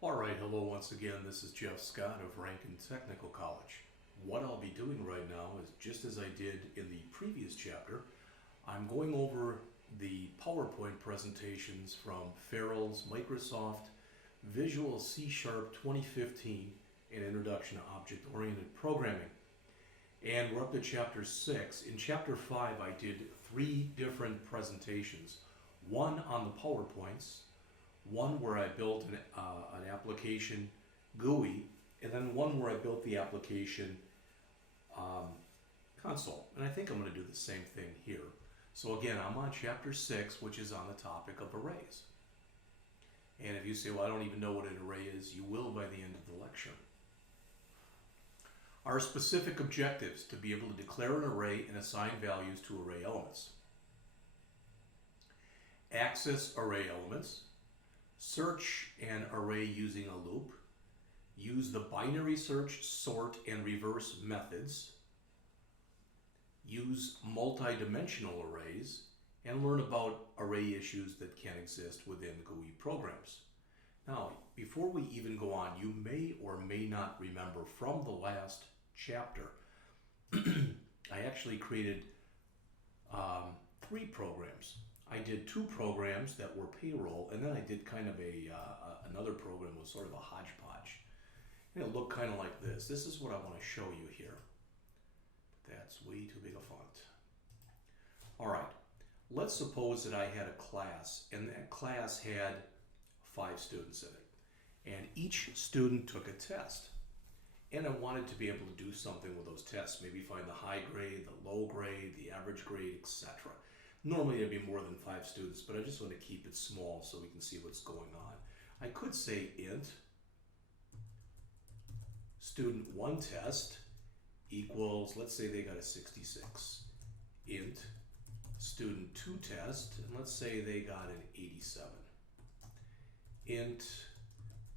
All right, hello once again. This is Jeff Scott of Rankin Technical College. What I'll be doing right now is just as I did in the previous chapter, I'm going over the PowerPoint presentations from Farrell's Microsoft Visual C# 2015, an Introduction to Object-Oriented Programming. And we're up to Chapter 6. In Chapter 5, I did 3 different presentations. One on the PowerPoints, one where I built an application GUI, and then one where I built the application console. And I think I'm going to do the same thing here. So again, I'm on Chapter 6, which is on the topic of arrays. And if you say, well, I don't even know what an array is, you will by the end of the lecture. Our specific objectives: to be able to declare an array and assign values to array elements, access array elements, search an array using a loop, use the binary search, sort, and reverse methods, use multi-dimensional arrays, and learn about array issues that can exist within GUI programs. Now, before we even go on, you may or may not remember from the last chapter, I actually created 3 programs. I did 2 programs that were payroll, and then I did kind of another program that was sort of a hodgepodge. And it looked kind of like this. This is what I want to show you here. That's way too big a font. All right, let's suppose that I had a class, and that class had 5 students in it. And each student took a test. And I wanted to be able to do something with those tests, maybe find the high grade, the low grade, the average grade, etc. Normally there'd be more than 5 students, but I just want to keep it small so we can see what's going on. I could say int student 1 test equals, let's say they got a 66. Int student 2 test, and let's say they got an 87. Int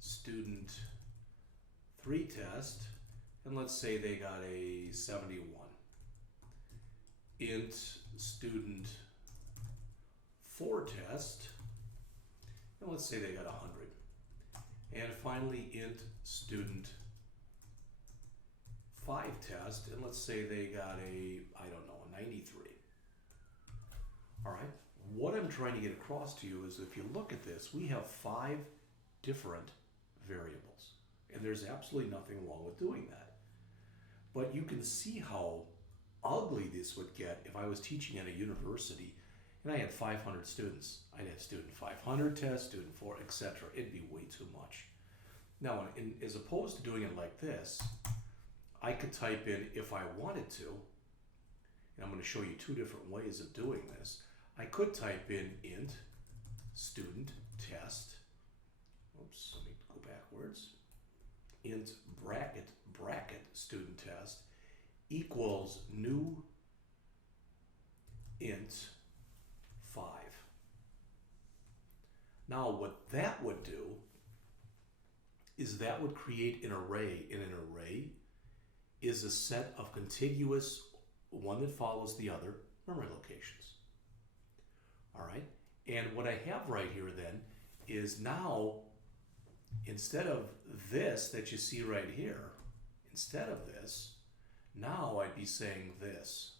student 3 test, and let's say they got a 71. Int student 4 test, and let's say they got 100. And finally, int student 5 test, and let's say they got a, I don't know, a 93. All right, what I'm trying to get across to you is if you look at this, we have 5 different variables. And there's absolutely nothing wrong with doing that. But you can see how ugly this would get if I was teaching at a university and I had 500 students. I'd have student 500 test, student 4, etc. It'd be way too much. Now, as opposed to doing it like this, I could type in, if I wanted to, and I'm going to show you 2 different ways of doing this. I could type in int student test. Oops, let me go backwards. Int bracket student test equals new int 5. Now what that would do is that would create an array, and an array is a set of contiguous, one that follows the other, memory locations. All right, and what I have right here then is now, instead of this that you see right here, instead of this, now I'd be saying this.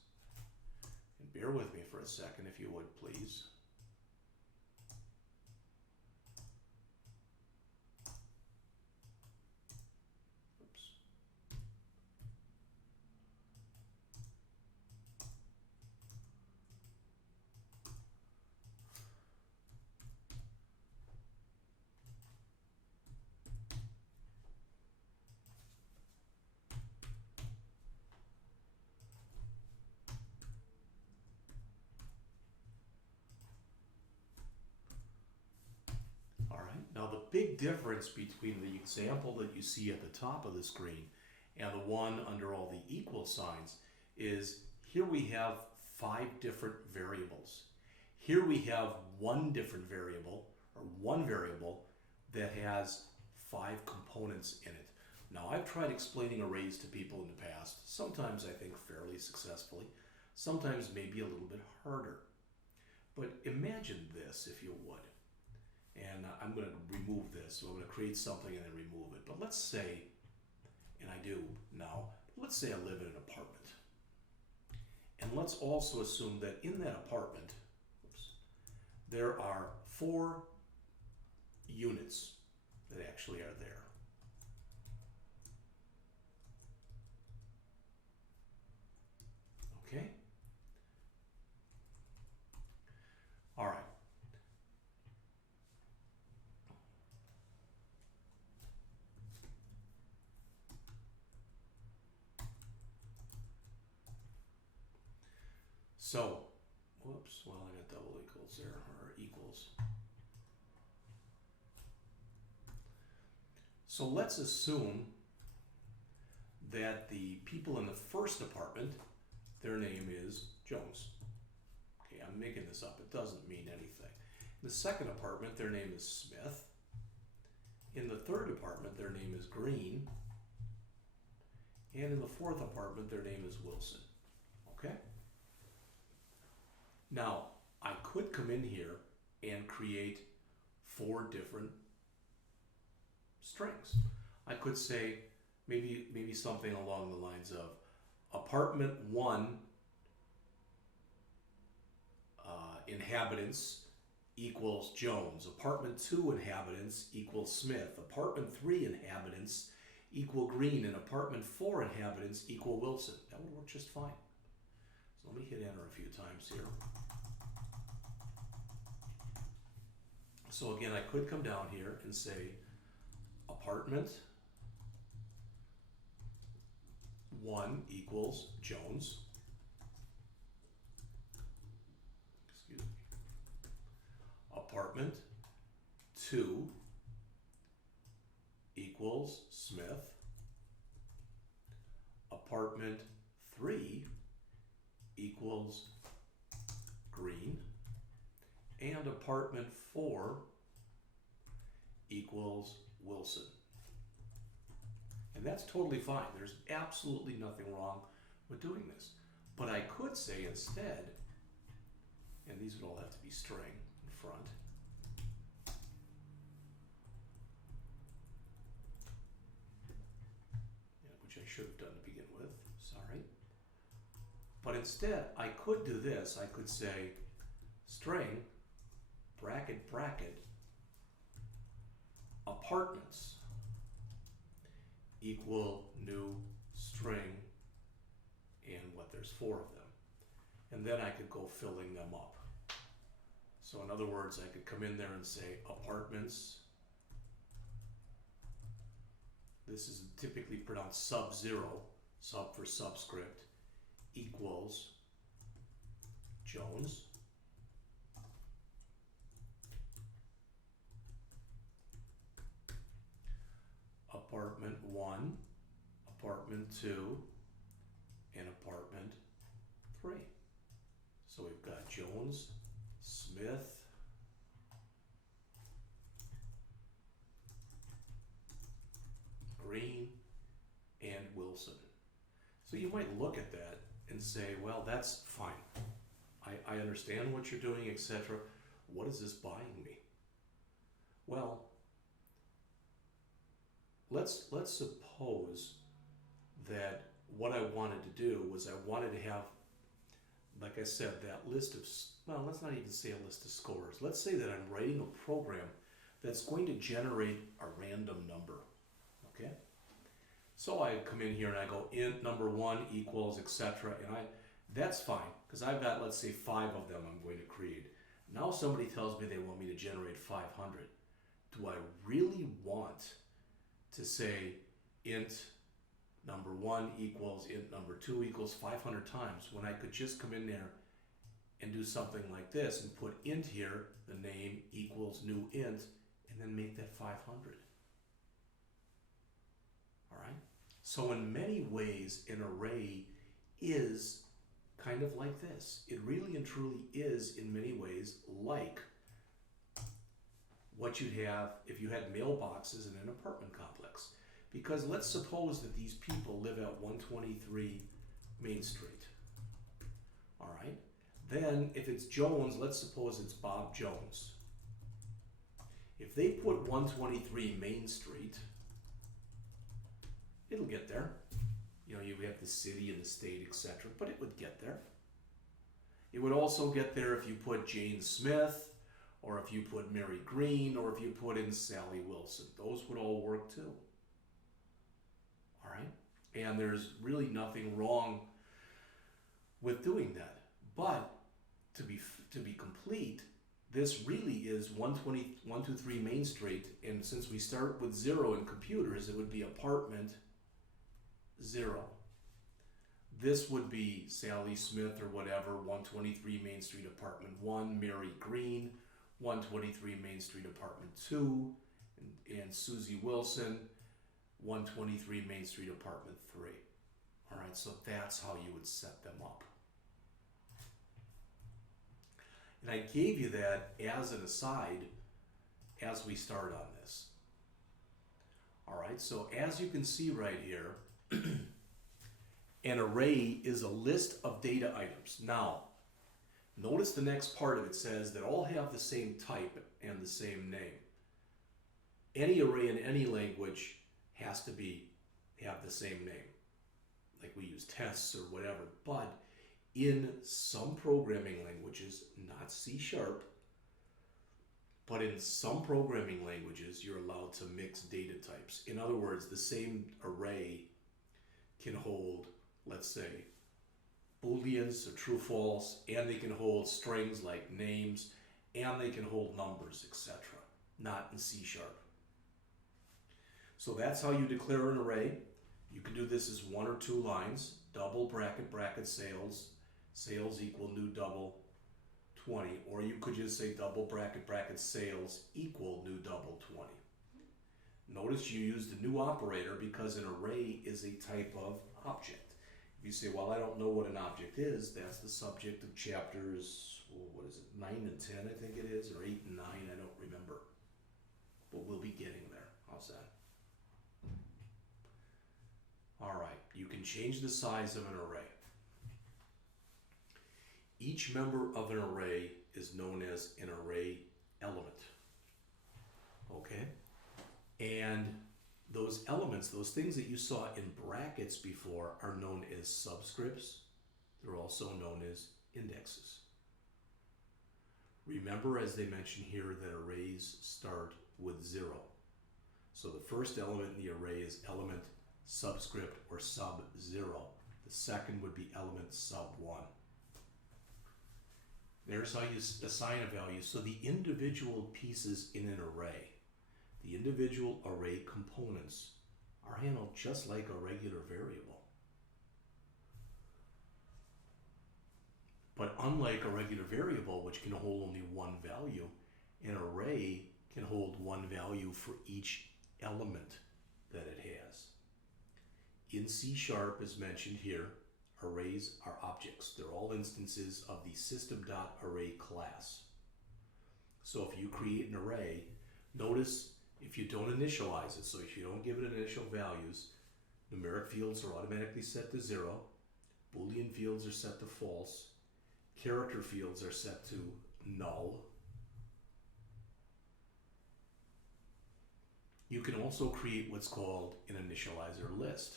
And bear with me for a second if you would, please. Oops. Now the big difference between the example that you see at the top of the screen and the one under all the equal signs is here we have 5 different variables. Here we have one different variable, or one variable, that has 5 components in it. Now I've tried explaining arrays to people in the past, sometimes I think fairly successfully, sometimes maybe a little bit harder. But imagine this, if you would. And I'm going to remove this. So I'm going to create something and then remove it. But let's say, and I do now, let's say I live in an apartment. And let's also assume that in that apartment, there are 4 units that actually are there. Okay? All right. So, whoops, well, I got double equals there, or equals. So let's assume that the people in the first apartment, their name is Jones. Okay, I'm making this up. It doesn't mean anything. In the second apartment, their name is Smith. In the third apartment, their name is Green. And in the fourth apartment, their name is Wilson. Okay? Now, I could come in here and create 4 different strings. I could say maybe something along the lines of apartment 1 inhabitants equals Jones, apartment 2 inhabitants equals Smith, apartment 3 inhabitants equal Green, and apartment 4 inhabitants equal Wilson. That would work just fine. So let me hit enter a few times here. So again, I could come down here and say apartment 1 equals Jones. Excuse me. Apartment 2 equals Smith. Apartment 3 equals Green. And apartment 4 equals Wilson. And that's totally fine. There's absolutely nothing wrong with doing this. But I could say instead, and these would all have to be string in front, which I should have done to begin with, sorry. But instead, I could do this. I could say string, bracket, bracket, apartments equal new string, and what, there's 4 of them. And then I could go filling them up. So in other words, I could come in there and say apartments. This is typically pronounced sub-0, sub for subscript, equals Jones. Apartment 1, apartment 2, and apartment 3. So we've got Jones, Smith, Green, and Wilson. So you might look at that and say, well, that's fine. I understand what you're doing, etc. What is this buying me? Well, let's suppose that what I wanted to do was I wanted to have, like I said, that list of, well, let's not even say a list of scores. Let's say that I'm writing a program that's going to generate a random number, okay? So I come in here and I go int number 1 equals, etc. And that's fine, because I've got, let's say, 5 of them I'm going to create. Now somebody tells me they want me to generate 500. Do I really want to say int number 1 equals int number 2 equals 500 times when I could just come in there and do something like this and put int here, the name equals new int, and then make that 500. All right? So in many ways, an array is kind of like this. It really and truly is, in many ways, like what you'd have if you had mailboxes in an apartment complex. Because let's suppose that these people live at 123 Main Street. All right? Then if it's Jones, let's suppose it's Bob Jones. If they put 123 Main Street, it'll get there. You know, you have the city and the state, etc., but it would get there. It would also get there if you put Jane Smith, or if you put Mary Green, or if you put in Sally Wilson. Those would all work too. All right? And there's really nothing wrong with doing that. But to be complete, this really is 123 Main Street, and since we start with 0 in computers, it would be apartment 0. This would be Sally Smith or whatever, 123 Main Street apartment 1, Mary Green, 123 Main Street apartment 2, and Susie Wilson, 123 Main Street apartment 3. All right, so that's how you would set them up. And I gave you that as an aside as we start on this. All right, so as you can see right here, an array is a list of data items. Now, notice the next part of it says that all have the same type and the same name. Any array in any language has to have the same name. Like we use tests or whatever, but in some programming languages, not C#, but in some programming languages, you're allowed to mix data types. In other words, the same array can hold, let's say, Booleans or true, false, and they can hold strings like names, and they can hold numbers, etc. Not in C#. So that's how you declare an array. You can do this as 1 or 2 lines, double bracket, bracket sales, sales equal new double 20, or you could just say double bracket, bracket sales equal new double 20. Notice you use the new operator because an array is a type of object. If you say, well, I don't know what an object is, that's the subject of chapters, what is it, 9 and 10, I think it is, or 8 and 9, I don't remember. But we'll be getting there. How's that? All right, you can change the size of an array. Each member of an array is known as an array element. Okay? And those elements, those things that you saw in brackets before, are known as subscripts. They're also known as indexes. Remember, as they mention here, that arrays start with 0. So the first element in the array is element subscript or sub 0. The second would be element sub 1. There's how you assign a value. So the individual pieces in an array, the individual array components, are handled just like a regular variable. But unlike a regular variable, which can hold only one value, an array can hold one value for each element that it has. In C#, as mentioned here, arrays are objects. They're all instances of the system.array class. So if you create an array, notice if you don't initialize it, so if you don't give it initial values, numeric fields are automatically set to 0, Boolean fields are set to false, character fields are set to null. You can also create what's called an initializer list.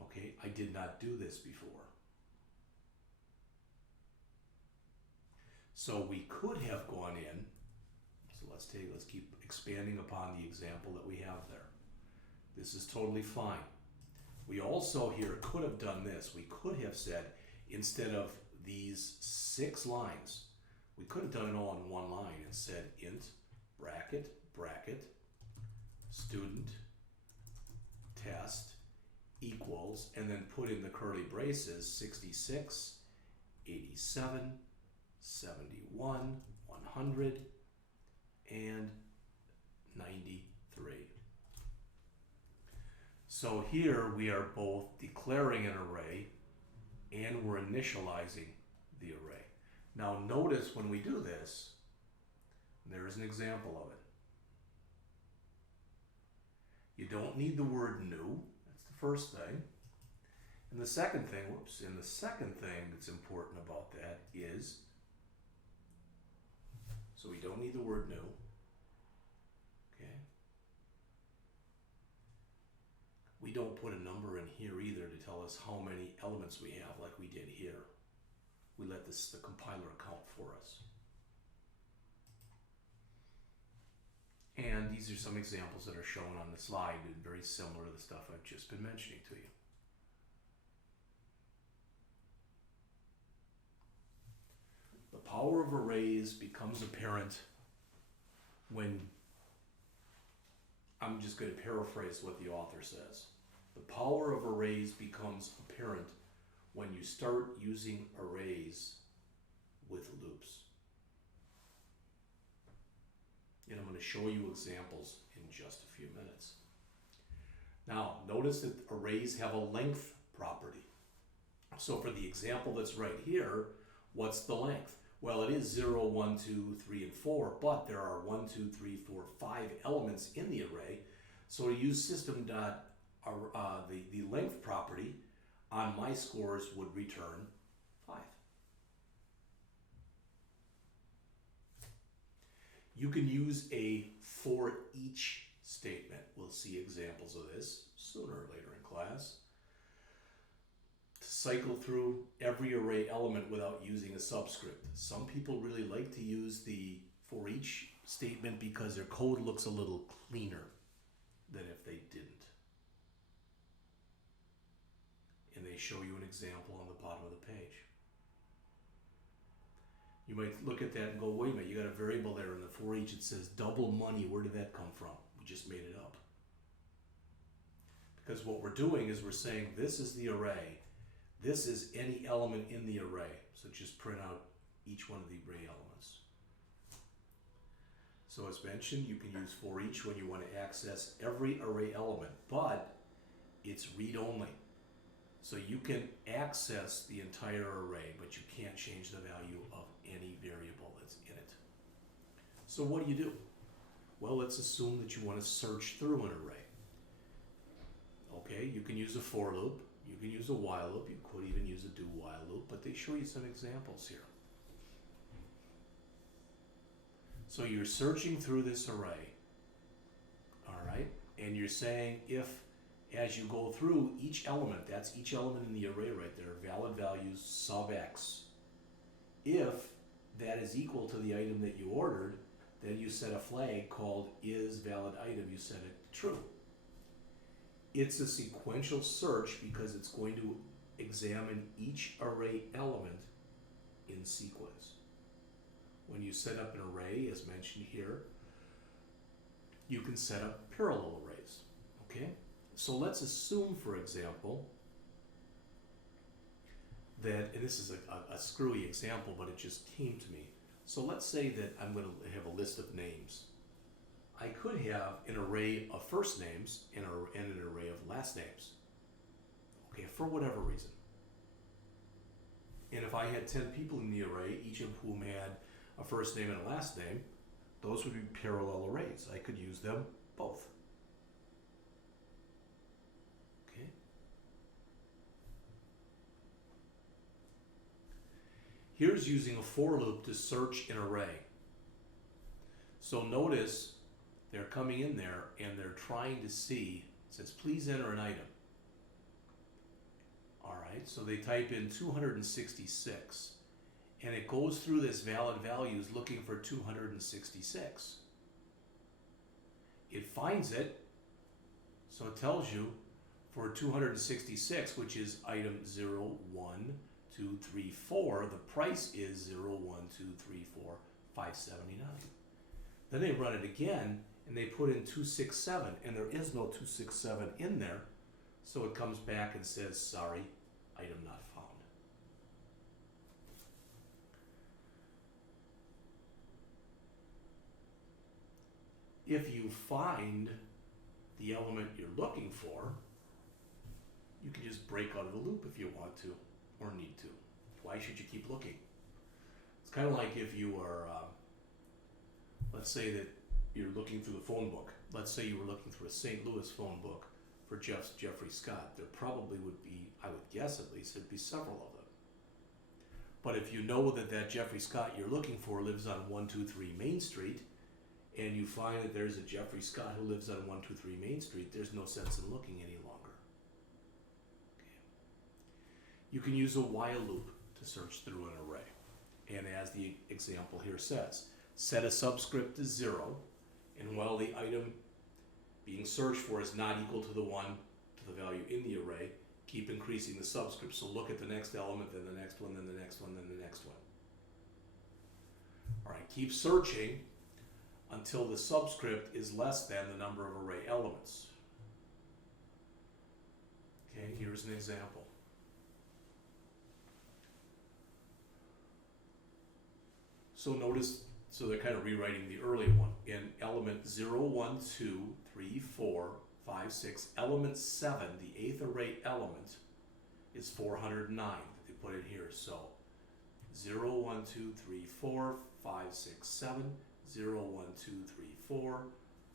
Okay, I did not do this before. So we could have gone in, so let's keep expanding upon the example that we have there. This is totally fine. We also here could have done this. We could have said, instead of these 6 lines, we could have done it all in one line and said int bracket, bracket, student, test, equals, and then put in the curly braces 66, 87, 71, 100, and 93. So here we are both declaring an array and we're initializing the array. Now notice when we do this, there is an example of it. You don't need the word new. That's the first thing. And the second thing, that's important about that is, so we don't need the word new. we don't put a number in here either to tell us how many elements we have like we did here. We let the compiler account for us. And these are some examples that are shown on the slide, and very similar to the stuff I've just been mentioning to you. The power of arrays becomes apparent when, I'm just going to paraphrase what the author says. The power of arrays becomes apparent when you start using arrays with loops. And I'm going to show you examples in just a few minutes. Now, notice that arrays have a length property. So for the example that's right here, what's the length? Well, it is 0, 1, 2, 3, and 4, but there are 1, 2, 3, 4, 5 elements in the array. So to use system dot, the length property on my scores would return 5. You can use a for each statement. We'll see examples of this sooner or later in class. To cycle through every array element without using a subscript. Some people really like to use the for each statement because their code looks a little cleaner than if they didn't. And they show you an example on the bottom of the page. You might look at that and go, wait a minute, you got a variable there in the for each, it says double money. Where did that come from? We just made it up. Because what we're doing is we're saying this is the array. This is any element in the array. So just print out each one of the array elements. So as mentioned, you can use for each when you want to access every array element, but it's read-only. So you can access the entire array, but you can't change the value of any variable that's in it. So what do? Well, let's assume that you want to search through an array. Okay, you can use a for loop, you can use a while loop, you could even use a do while loop, but they show you some examples here. So you're searching through this array, all right, and you're saying if, as you go through each element, that's each element in the array right there, valid values sub x. If that is equal to the item that you ordered, then you set a flag called is valid item, you set it to true. It's a sequential search because it's going to examine each array element in sequence. When you set up an array, as mentioned here, you can set up parallel arrays, okay? So let's assume, for example, that, and this is a screwy example, but it just came to me. So let's say that I'm going to have a list of names. I could have an array of first names and an array of last names, okay, for whatever reason. And if I had 10 people in the array, each of whom had a first name and a last name, those would be parallel arrays. I could use them both. Okay. Here's using a for loop to search an array. So notice they're coming in there and they're trying to see, it says please enter an item. All right, so they type in 266 and it goes through this valid values looking for 266. It finds it, so it tells you for 266, which is item 0, 1, 2, 3, 4, the price is 0, 1, 2, 3, 4, 579. Then they run it again and they put in 267 and there is no 267 in there, so it comes back and says sorry, item not found. If you find the element you're looking for, you can just break out of the loop if you want to or need to. Why should you keep looking? It's kind of like if you are, let's say that you're looking through the phone book. Let's say you were looking through a St. Louis phone book for Jeffrey Scott. There probably would be, I would guess at least, there'd be several of them. But if you know that that Jeffrey Scott you're looking for lives on 123 Main Street, and you find that there's a Jeffrey Scott who lives on 123 Main Street, there's no sense in looking any longer. You can use a while loop to search through an array. And as the example here says, set a subscript to 0, and while the item being searched for is not equal to the value in the array, keep increasing the subscript. So look at the next element, then the next one, then the next one, then the next one. All right, keep searching until the subscript is less than the number of array elements. Okay, here's an example. So notice, so they're kind of rewriting the earlier one. In element 0, 1, 2, 3, 4, 5, 6, element 7, the 8th array element, is 409 that they put in here. So 0, 1, 2, 3, 4, 5, 6, 7, 0, 1, 2, 3, 4,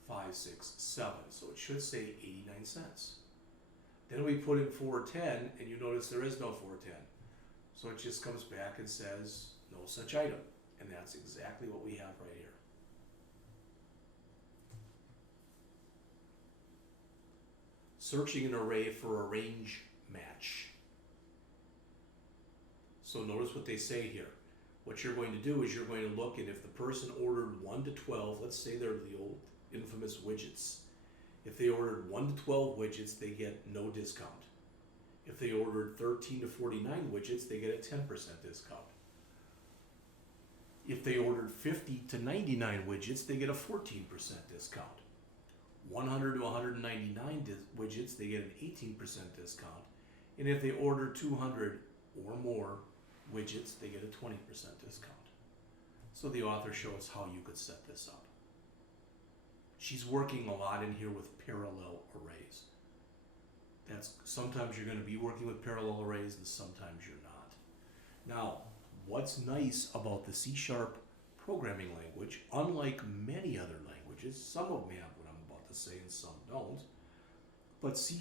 5, 6, 7. So it should say 89 cents. Then we put in 410, and you notice there is no 410. So it just comes back and says no such item. And that's exactly what we have right here. Searching an array for a range match. So notice what they say here. What you're going to do is you're going to look, and if the person ordered 1 to 12, let's say they're the old infamous widgets. If they ordered 1 to 12 widgets, they get no discount. If they ordered 13 to 49 widgets, they get a 10% discount. If they ordered 50 to 99 widgets, they get a 14% discount. 100 to 199 widgets, they get an 18% discount. And if they order 200 or more widgets, they get a 20% discount. So the author shows how you could set this up. She's working a lot in here with parallel arrays. Sometimes you're going to be working with parallel arrays and sometimes you're not. Now, what's nice about the C# programming language, unlike many other languages, some of them have what I'm about to say and some don't, but C#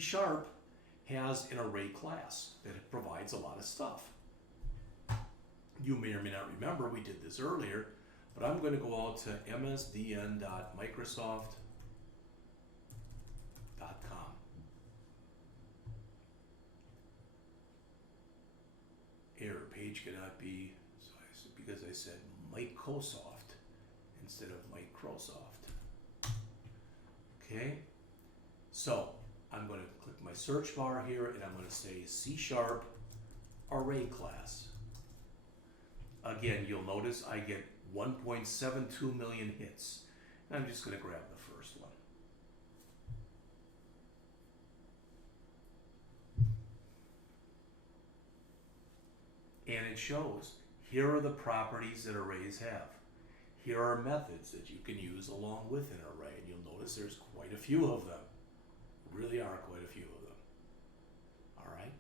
has an array class that provides a lot of stuff. You may or may not remember, we did this earlier, but I'm going to go out to msdn.microsoft.com. Error page cannot be, because I said Microsoft instead of Microsoft. Okay, so I'm going to click my search bar here and I'm going to say C# array class. Again, you'll notice I get 1.72 million hits. And I'm just going to grab the first one. And it shows, here are the properties that arrays have. Here are methods that you can use along with an array. And you'll notice there's quite a few of them. Really are quite a few of them. All right,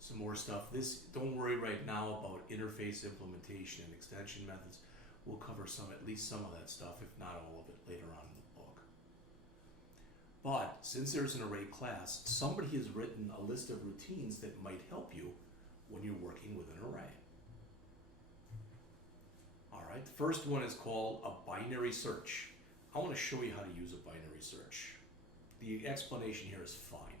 some more stuff. Don't worry right now about interface implementation and extension methods. We'll cover at least some of that stuff, if not all of it, later on in the book. But since there's an array class, somebody has written a list of routines that might help you when you're working with an array. All right, the first one is called a binary search. I want to show you how to use a binary search. The explanation here is fine,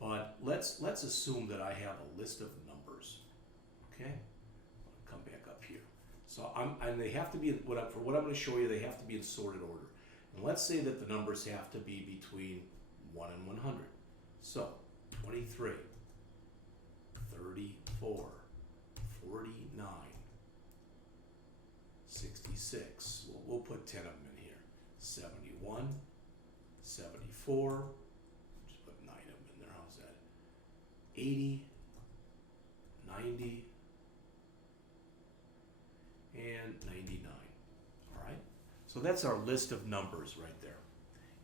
but let's assume that I have a list of numbers. Okay, I'll come back up here. So and they have to be for what I'm going to show you. They have to be in sorted order. And let's say that the numbers have to be between 1 and 100. So 23, 34, 49, 66. We'll put 10 of them in here. 71, 74. Just put 9 of them in there. How's that? 80, 90, and 99. All right. So that's our list of numbers right there.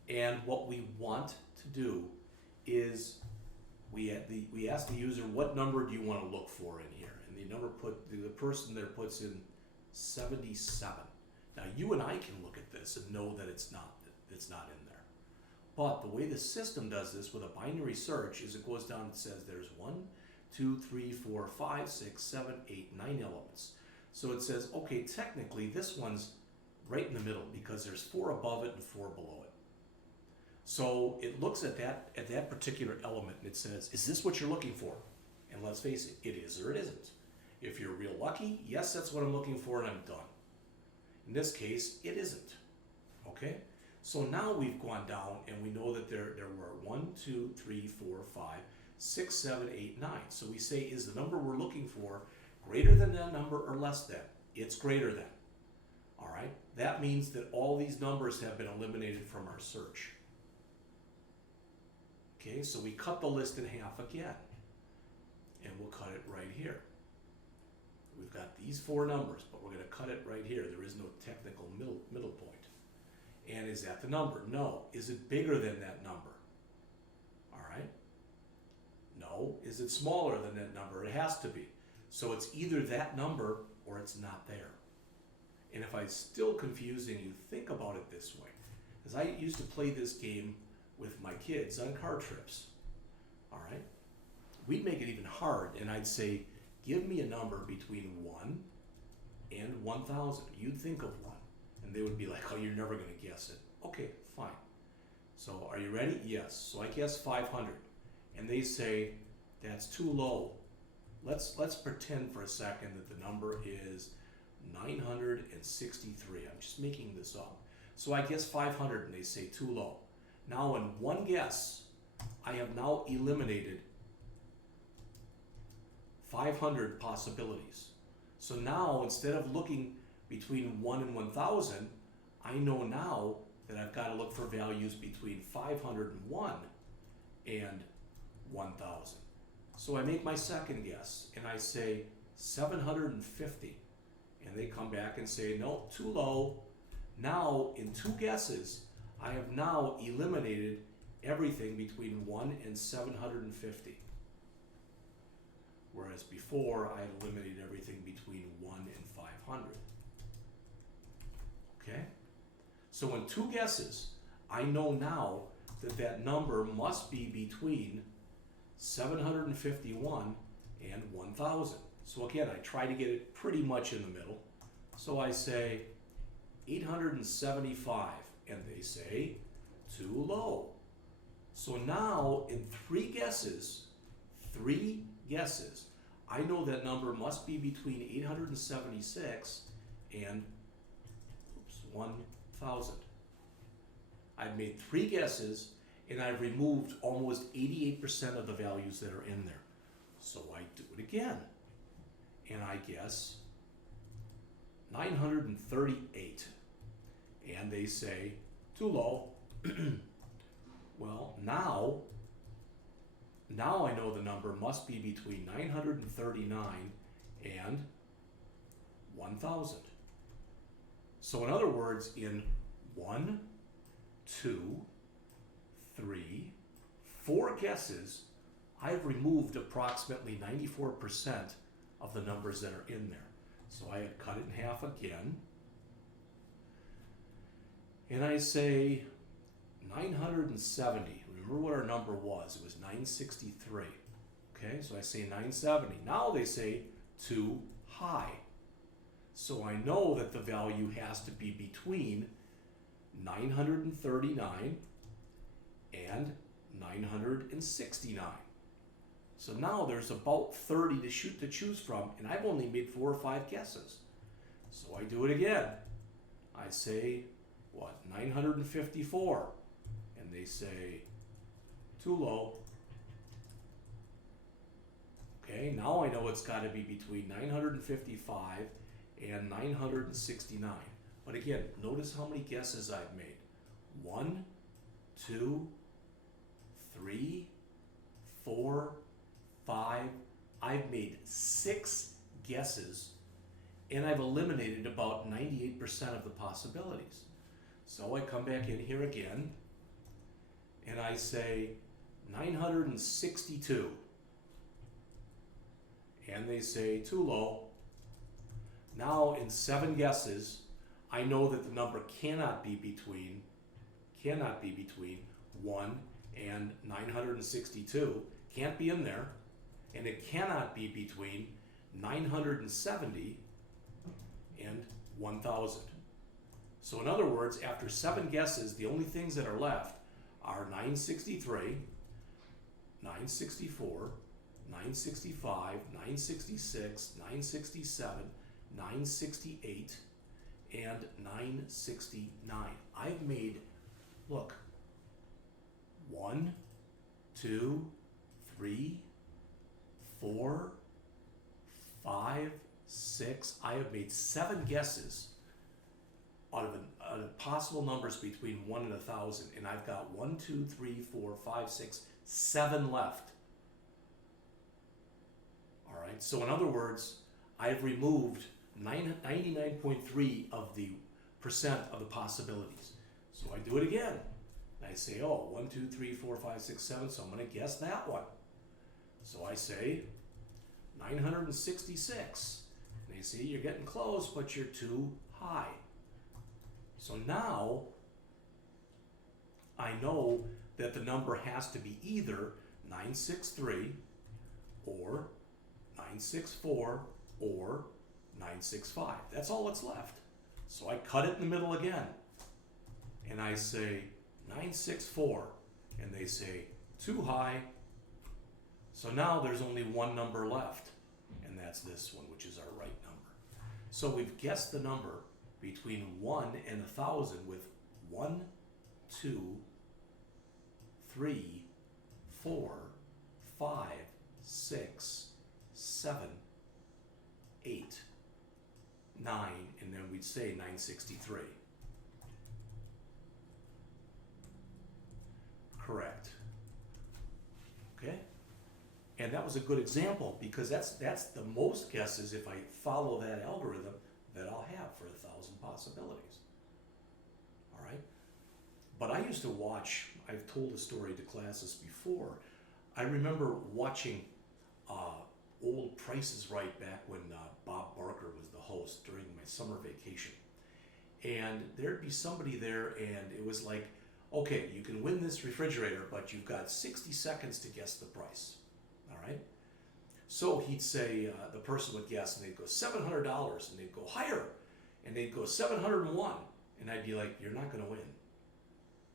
And what we want to do is we ask the user, what number do you want to look for in here? And the person there puts in 77. Now you and I can look at this and know that it's not in there. But the way the system does this with a binary search is it goes down and says there's 1, 2, 3, 4, 5, 6, 7, 8, 9 elements. So it says, okay, technically this one's right in the middle because there's 4 above it and 4 below it. So it looks at that particular element and it says, is this what you're looking for? And And let's face it, it is or it isn't. If you're real lucky, yes, that's what I'm looking for and I'm done. In this case, it isn't. Okay? So now we've gone down and we know that there were 1, 2, 3, 4, 5, 6, 7, 8, 9. So we say, is the number we're looking for greater than that number or less than? It's greater than. All right? That means that all these numbers have been eliminated from our search. Okay, so we cut the list in half again. And we'll cut it right here. We've got these 4 numbers, but we're going to cut it right here. There is no technical middle point. And is that the number? No. Is it bigger than that number? All right. No. Is it smaller than that number? It has to be. So it's either that number or it's not there. And if I'm still confusing you, think about it this way. Because I used to play this game with my kids on car trips. All right. We'd make it even hard, and I'd say, give me a number between 1 and 1,000. You'd think of one. And they would be like, oh, you're never going to guess it. Okay, fine. So are you ready? Yes. So I guess 500. And they say, that's too low. Let's pretend for a second that the number is 963. I'm just making this up. So I guess 500, and they say too low. Now in one guess, I have now eliminated 500 possibilities. So now, instead of looking between 1 and 1,000, I know now that I've got to look for values between 501 and 1,000. So I make my second guess, and I say 750. And they come back and say, no, too low. Now, in 2 guesses, I have now eliminated everything between 1 and 750. Whereas before, I had eliminated everything between 1 and 500. Okay? So in 2 guesses, I know now that that number must be between 751 and 1,000. So again, I try to get it pretty much in the middle. So I say 875, and they say too low. So now in 3 guesses, I know that number must be between 876 and 1,000. I've made 3 guesses, and I've removed almost 88% of the values that are in there. So I do it again, and I guess 938. And they say, too low. Well, now I know the number must be between 939 and 1,000. So in other words, in 1, 2, 3, 4 guesses, I've removed approximately 94% of the numbers that are in there. So I had cut it in half again. And I say 970. Remember what our number was. It was 963. Okay, so I say 970. Now they say too high. So I know that the value has to be between 939 and 969. So now there's about 30 to choose from, and I've only made 4 or 5 guesses. So I do it again. I say, 954. And they say, too low. Okay, now I know it's got to be between 955 and 969. But again, notice how many guesses I've made. 1, 2, 3, 4, 5. I've made 6 guesses, and I've eliminated about 98% of the possibilities. So I come back in here again, and I say 962. And they say too low. Now in 7 guesses, I know that the number cannot be between 1 and 962. Can't be in there. And it cannot be between 970 and 1,000. So in other words, after 7 guesses, the only things that are left are 963, 964, 965, 966, 967, 968, and 969. I've made, look, 1, 2, 3, 4, 5, 6. I have made 7 guesses out of possible numbers between 1 and 1,000, and I've got 1, 2, 3, 4, 5, 6, 7 left. All right, so in other words, I've removed 99.3 of the percent of the possibilities. So I do it again. And I say, oh, 1, 2, 3, 4, 5, 6, 7, so I'm going to guess that one. So I say 966. And they say, you're getting close, but you're too high. So now I know that the number has to be either 963 or 964 or 965. That's all that's left. So I cut it in the middle again. And I say 964. And they say too high. So now there's only one number left. And that's this one, which is our right number. So we've guessed the number between 1 and 1,000 with 1, 2, 3, 4, 5, 6, 7, 8, 9, and then we'd say 963. Correct. Okay? And that was a good example because that's the most guesses if I follow that algorithm that I'll have for 1,000 possibilities. All right? But I used to watch, I've told the story to classes before, I remember watching old Price is Right back when Bob Barker was the host during my summer vacation. And there'd be somebody there and it was like, okay, you can win this refrigerator, but you've got 60 seconds to guess the price. All right? So he'd say, the person would guess, and they'd go $700, and they'd go higher, and they'd go 701, and I'd be like, you're not going to win.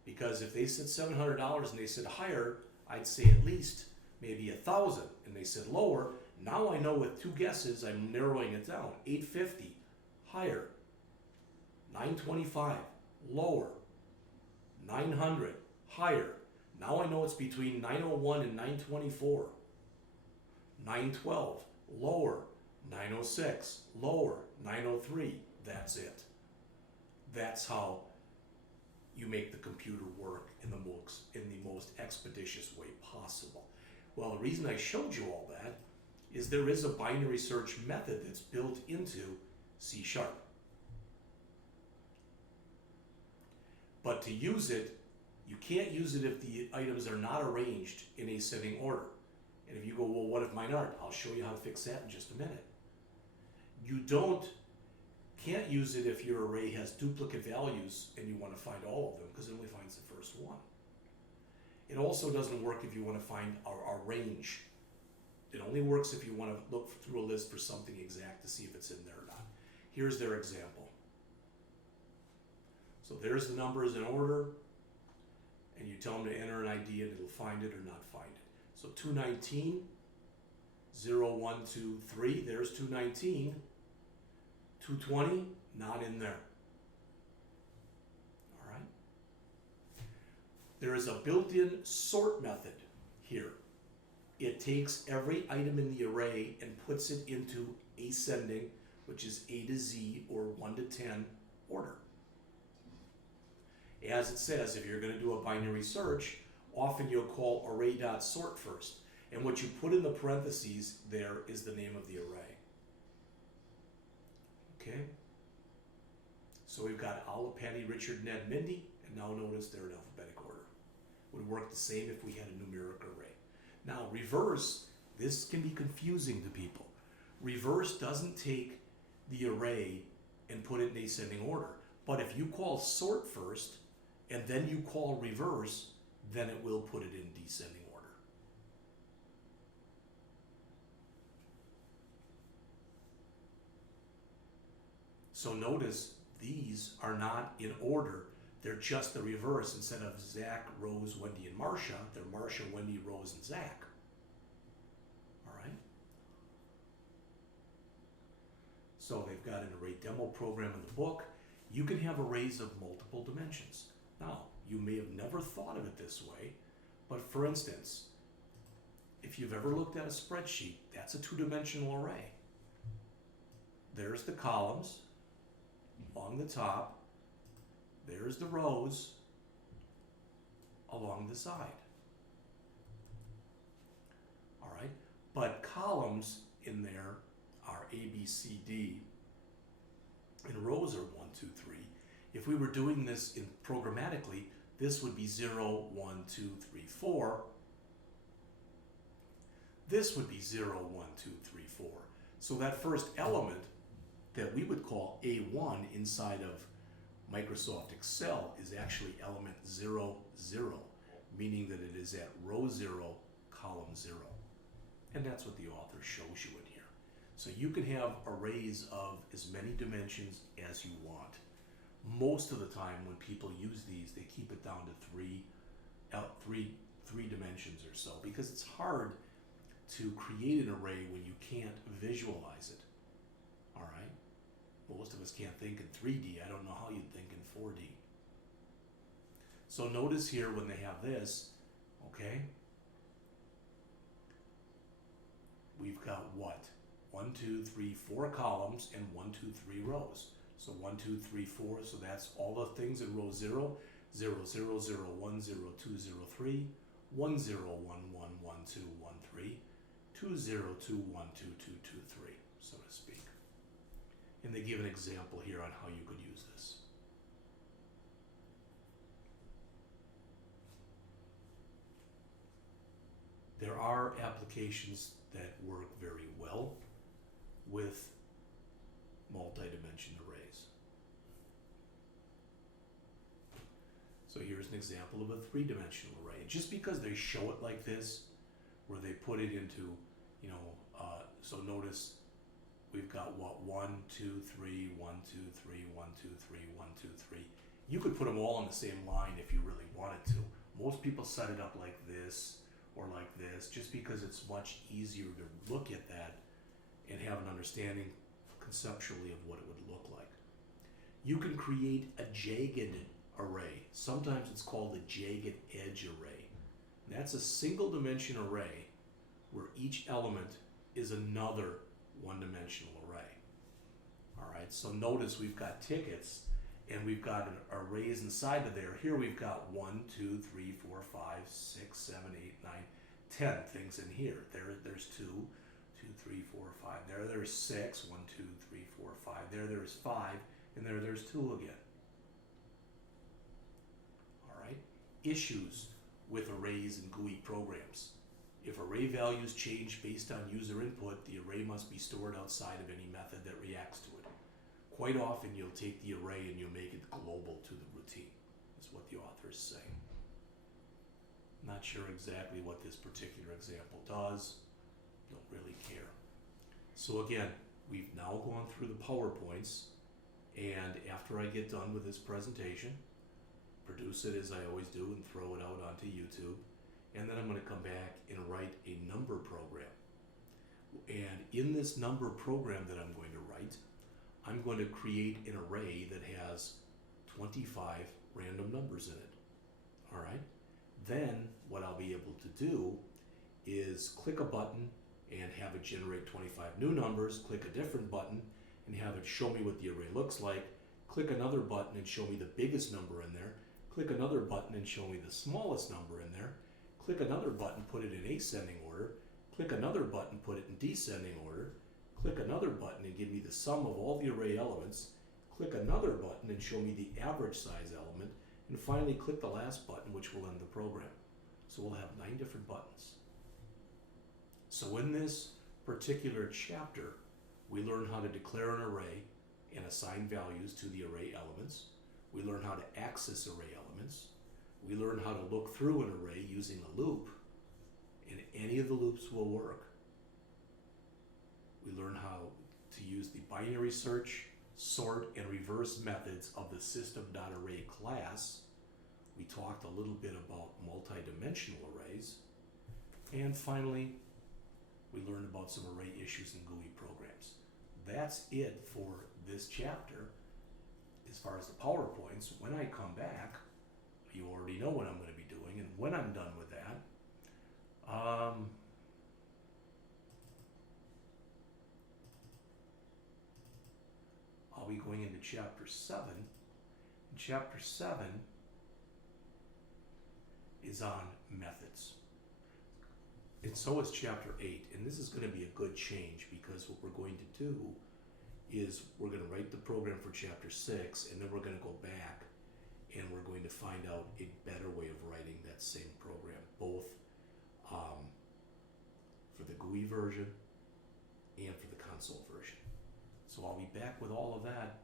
Because if they said $700 and they said higher, I'd say at least maybe 1,000, and they said lower. Now I know with 2 guesses, I'm narrowing it down. 850, higher. 925, lower. 900, higher. Now I know it's between 901 and 924. 912, lower. 906, lower. 903, that's it. That's how you make the computer work in the most expeditious way possible. Well, the reason I showed you all that is there is a binary search method that's built into C#. But to use it, you can't use it if the items are not arranged in ascending order. And if you go, well, what if mine aren't? I'll show you how to fix that in just a minute. You can't use it if your array has duplicate values and you want to find all of them, because it only finds the first one. It also doesn't work if you want to find our range. It only works if you want to look through a list for something exact to see if it's in there or not. Here's their example. So there's the numbers in order, and you tell them to enter an ID and it'll find it or not find it. So 219, 0, 1, 2, 3, there's 219. 220, not in there. All right. There is a built-in sort method here. It takes every item in the array and puts it into ascending, which is A to Z or 1 to 10 order. As it says, if you're going to do a binary search, often you'll call array.sort first. And what you put in the parentheses there is the name of the array. Okay? So we've got Olive, Patty, Richard, Ned, Mindy, and now notice they're in alphabetic order. Would work the same if we had a numeric array. Now reverse, this can be confusing to people. Reverse doesn't take the array and put it in ascending order. But if you call sort first, and then you call reverse, then it will put it in descending order. So notice these are not in order. They're just the reverse. Instead of Zach, Rose, Wendy, and Marcia, they're Marcia, Wendy, Rose, and Zach. right? So they've got an array demo program in the book. You can have arrays of multiple dimensions. Now, you may have never thought of it this way, but for instance, if you've ever looked at a spreadsheet, that's a two-dimensional array. There's the columns along the top. There's the rows along the side. All right, but columns in there are A, B, C, D, and rows are 1, 2, 3. If we were doing this in programmatically, this would be 0, 1, 2, 3, 4. This would be 0, 1, 2, 3, 4. So that first element that we would call A1 inside of Microsoft Excel is actually element 0, 0, meaning that it is at row 0, column 0. And that's what the author shows you in here. So you can have arrays of as many dimensions as you want. Most of the time when people use these, they keep it down to three dimensions or so, because it's hard to create an array when you can't visualize it. All right? Most of us can't think in 3D. I don't know how you'd think in 4D. So notice here when they have this, okay? We've got what? 1, 2, 3, 4 columns and 1, 2, 3 rows. So 1, 2, 3, 4, so that's all the things in row 0, 0, 0, 0, 1, 0, 2, 0, 3, 1, 0, 1, 1, 1, 2, 1, 3, 2, 0, 2, 1, 2, 2, 2, 3, so to speak. And they give an example here on how you could use this. There are applications that work very well with multi-dimension arrays. So here's an example of a three-dimensional array. Just because they show it like this, where they put it into, so notice we've got what, 1, 2, 3, 1, 2, 3, 1, 2, 3, 1, 2, 3. You could put them all on the same line if you really wanted to. Most people set it up like this or like this, just because it's much easier to look at that and have an understanding conceptually of what it would look like. You can create a jagged array. Sometimes it's called a jagged edge array. And that's a single dimension array where each element is another one-dimensional array. All right, so notice we've got tickets and we've got arrays inside of there. Here we've got 1, 2, 3, 4, 5, 6, 7, 8, 9, 10 things in here. There's 2, 2, 3, 4, 5. There's 6, 1, 2, 3, 4, 5. There's 5, and there's 2 again. All right. Issues with arrays and GUI programs. If array values change based on user input, the array must be stored outside of any method that reacts to it. Quite often, you'll take the array and you'll make it global to the routine. Is what the author is saying. Not sure exactly what this particular example does. Don't really care. So again, we've now gone through the PowerPoints, and after I get done with this presentation, produce it as I always do and throw it out onto YouTube, and then I'm going to come back and write a number program. And in this number program that I'm going to write, I'm going to create an array that has 25 random numbers in it. All right? Then what I'll be able to do is click a button and have it generate 25 new numbers, click a different button and have it show me what the array looks like, click another button and show me the biggest number in there, click another button and show me the smallest number in there, click another button, put it in ascending order, click another button, put it in descending order, click another button and give me the sum of all the array elements, click another button and show me the average size element, and finally click the last button, which will end the program. So we'll have 9 different buttons. So in this particular chapter, we learn how to declare an array and assign values to the array elements. We learn how to access array elements. We learn how to look through an array using a loop, and any of the loops will work. We learn how to use the binary search, sort, and reverse methods of the system.array class. We talked a little bit about multi-dimensional arrays. And finally, we learned about some array issues in GUI programs. That's it for this chapter. As far as the PowerPoints, when I come back, you already know what I'm going to be doing, and when I'm done with that, I'll be going into Chapter 7. And Chapter 7 is on methods. And so is Chapter 8. And this is going to be a good change, because what we're going to do is we're going to write the program for Chapter 6, and then we're going to go back and we're going to find out a better way of writing that same program, both for the GUI version and for the console version. So I'll be back with all of that